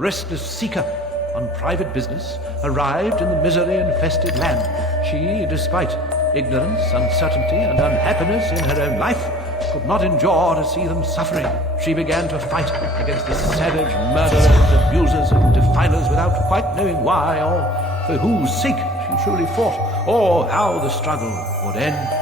a restless seeker on private business, arrived in the misery-infested land. She, despite ignorance, uncertainty, and unhappiness in her own life, could not endure to see them suffering. She began to fight against the savage murderers, abusers, and defilers without quite knowing why or for whose sake she truly fought, or how the struggle would end.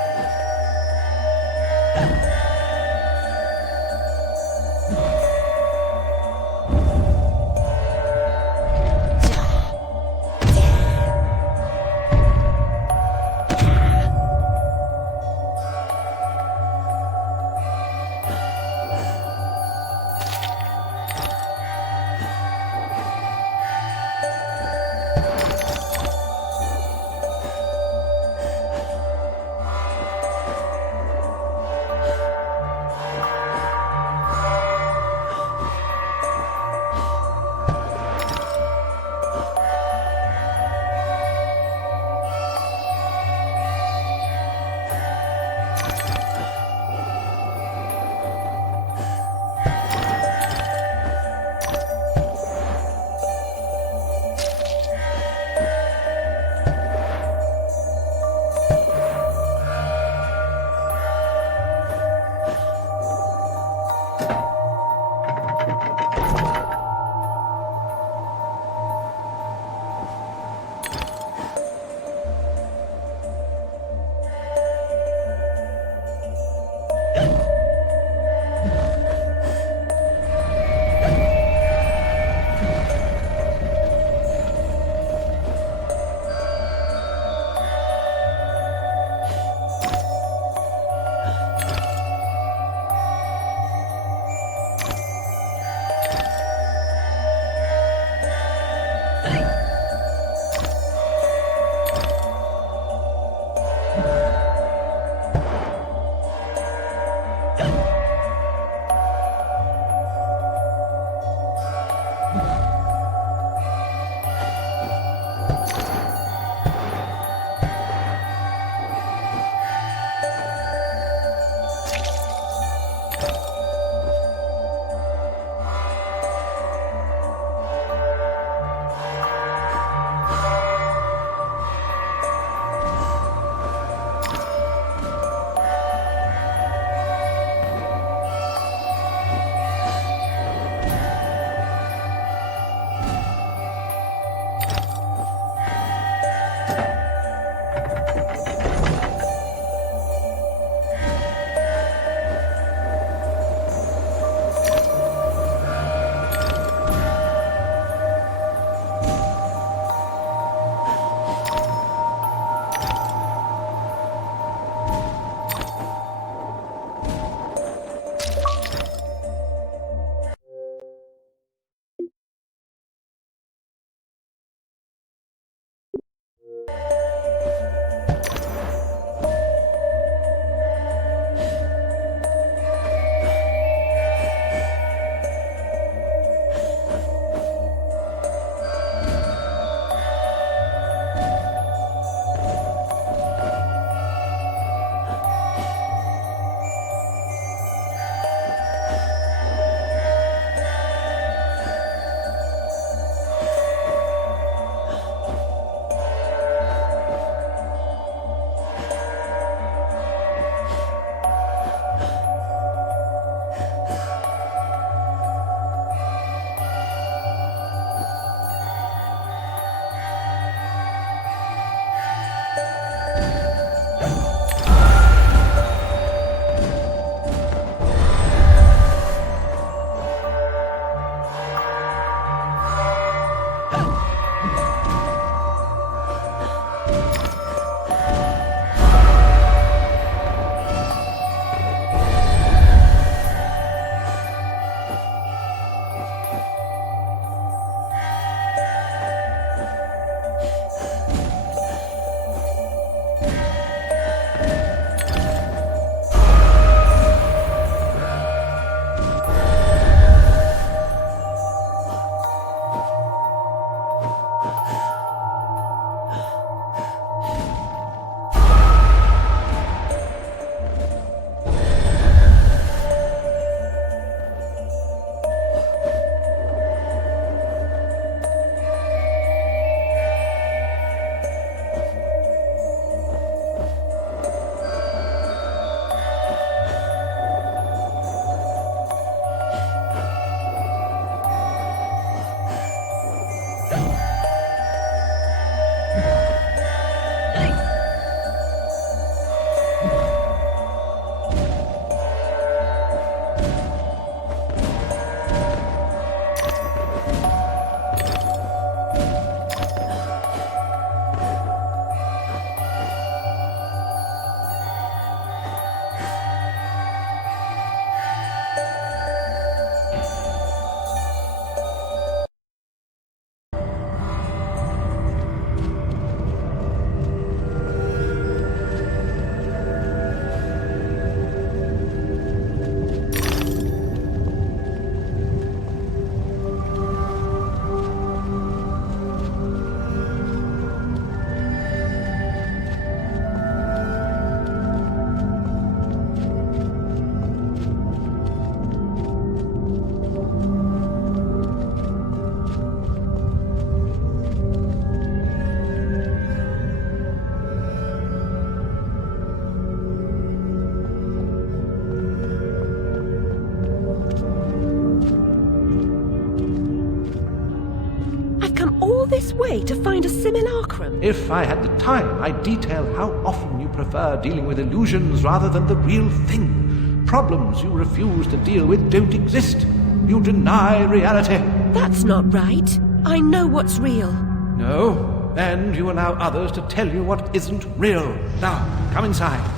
way to find a simulacrum? If I had the time, I'd detail how often you prefer dealing with illusions rather than the real thing. Problems you refuse to deal with don't exist. You deny reality. That's not right. I know what's real. No, and you allow others to tell you what isn't real. Now, come inside.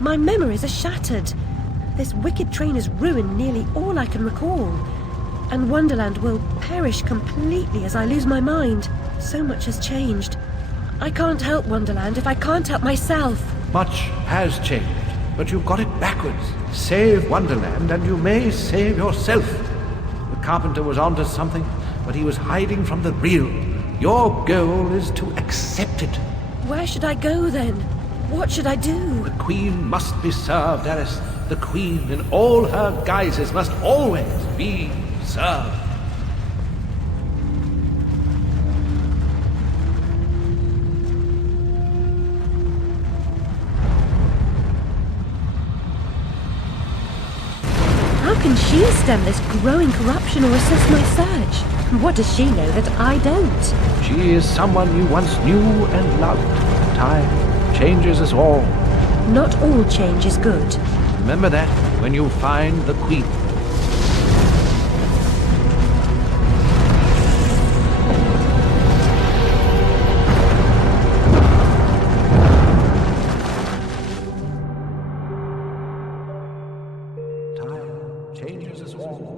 My memories are shattered. This wicked train has ruined nearly all I can recall. And Wonderland will perish completely as I lose my mind. So much has changed. I can't help Wonderland if I can't help myself. Much has changed, but you've got it backwards. Save Wonderland and you may save yourself. The carpenter was onto something, but he was hiding from the real. Your goal is to accept it. Where should I go then? What should I do? The Queen must be served, Alice. The Queen in all her guises must always be served. How can she stem this growing corruption or assist my search? What does she know that I don't? She is someone you once knew and loved. Time changes us all. Not all change is good. Remember that when you find the Queen. Time changes us all.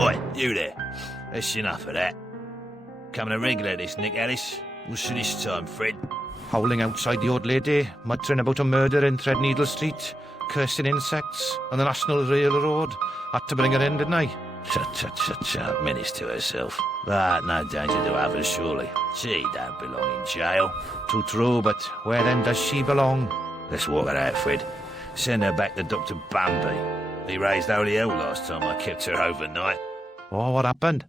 Oi, you there. That's enough of that. Coming a regular this, Nick Alice. What's this time, Fred? Howling outside the old lady, muttering about a murder in Threadneedle Street, cursing insects on the National Railroad. Had to bring her in, didn't I? Shut, menace to herself. But no danger to others, surely. She don't belong in jail. Too true, but where then does she belong? Let's walk her out, Fred. Send her back to Dr. Bambi. He raised holy hell last time I kept her overnight. Oh, what happened?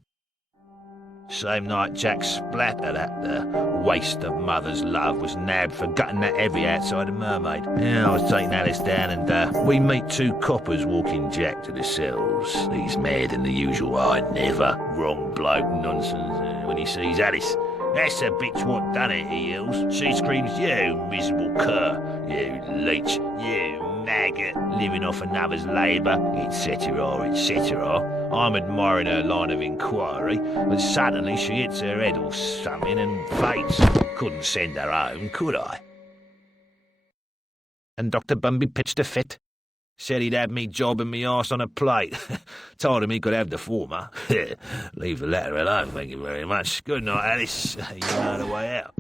Same night Jack splattered at the waste of mother's love was nabbed for gutting that heavy outside a mermaid. Yeah, I was taking Alice down and we meet two coppers walking Jack to the cells. He's mad in the usual I never wrong bloke nonsense when he sees Alice. That's the bitch what done it, he yells. She screams, you miserable cur, you leech, you maggot, living off another's labour, etc., etc. I'm admiring her line of inquiry, but suddenly she hits her head or something and faints. Couldn't send her home, could I? And Dr. Bumby pitched a fit. Said he'd have me jobbing me arse on a plate. Told him he could have the former. Leave the latter alone, thank you very much. Good night, Alice. You know the way out.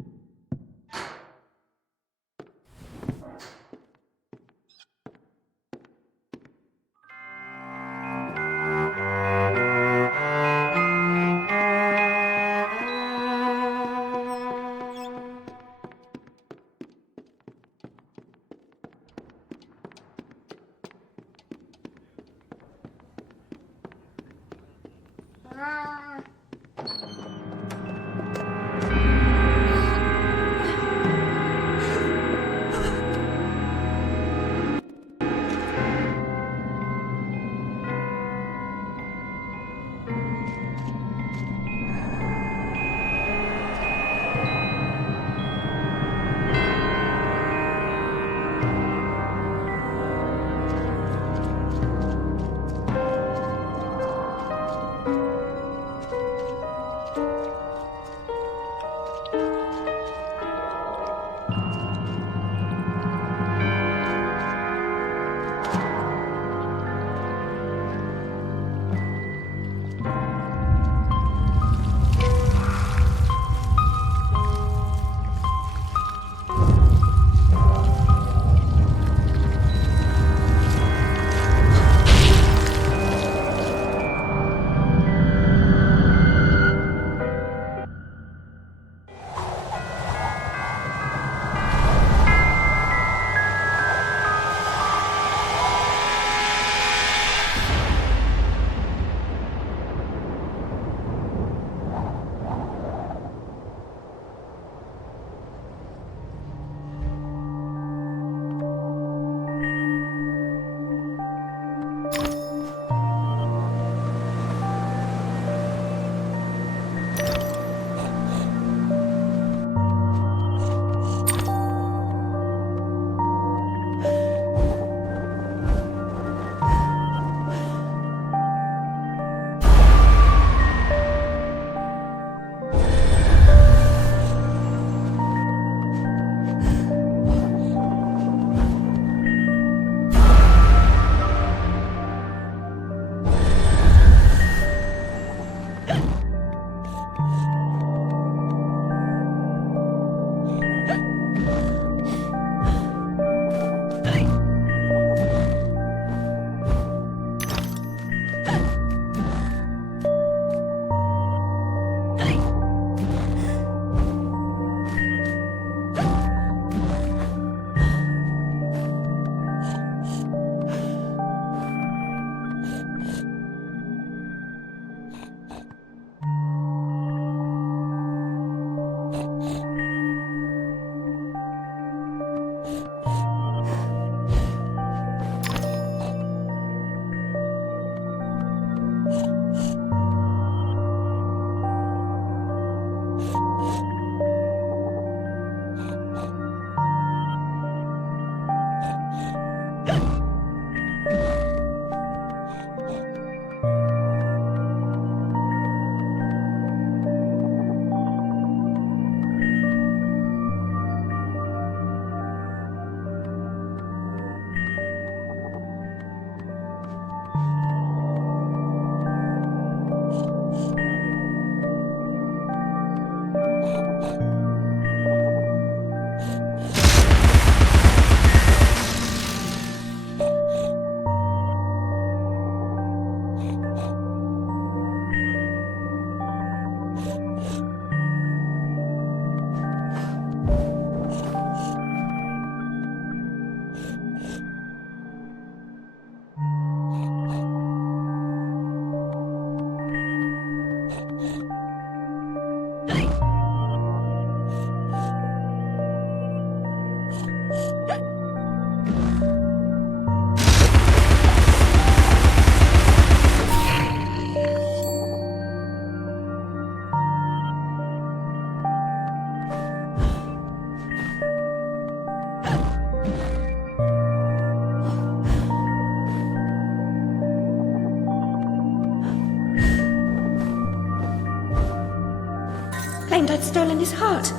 his heart,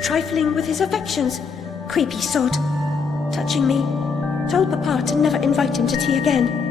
trifling with his affections. Creepy sod. Touching me. Told Papa to never invite him to tea again.